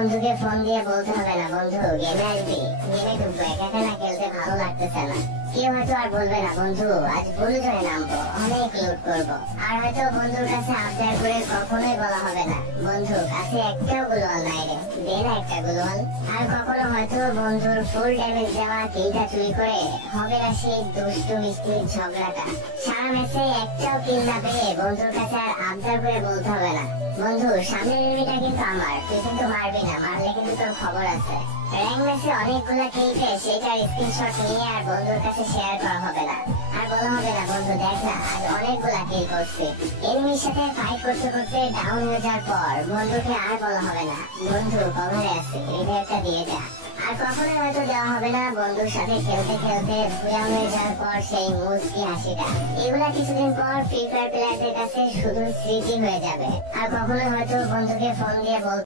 বন্ধুকে ফোন দিয়ে বলতে হবে না বন্ধু গেমে আসবি, গেমে ঢুকবো, একা একা খেলতে ভালো লাগতেছে না। কেউ হয়তো আর বলবে না বন্ধু আজ ব্লু জোনে নামবো, অনেক লুট করবো। আর হয়তো বন্ধুর কাছে আবদার করে কখনোই বলা হবে না বন্ধু কাছে একটাও গ্লুয়াল নাই রে, দে না একটা গ্লুয়াল। আর কখনো হয়তো বন্ধুর ফুল ড্যামেজ দেওয়া কিলটা চুরি করে হবে না সেই দুষ্টু মিষ্টির ঝগড়াটা। সারা ম্যাচে একটাও কিল না পেয়ে বন্ধুর কাছে আর আবদার করে বলতে হবে না বন্ধু সামনের এনিমিটা কিন্তু আমার, তুই কিন্তু মারবি না, মারলে কিন্তু তোর খবর আছে। র্যাঙ্ক ম্যাচে অনেকগুলা কিল পেয়ে সেটার স্ক্রিনশট নিয়ে আর বন্ধুর কাছে শেয়ার করা হবে না। আর বলা হবে না বন্ধু দেখ না আজ অনেকগুলা কিল করছি। এনিমির সাথে ফাইট করতে করতে ডাউন হয়ে যাওয়ার পর বন্ধুকে আর বলা হবে না বন্ধু কভারে আছে, রিভাইভটা দিয়ে যা। আর কখনোই হয়তো দেওয়া হবে না বন্ধুর সাথে খেলতে খেলতে ভুয়া হয়ে যাওয়ার পর সেই মুচকি হাসিটা। এগুলা কিছুদিন পর ফ্রি ফায়ার প্লেয়ারদের কাছে শুধু স্মৃতি হয়ে যাবে। আর কখনোই হয়তো বন্ধুকে ফোন দিয়ে বল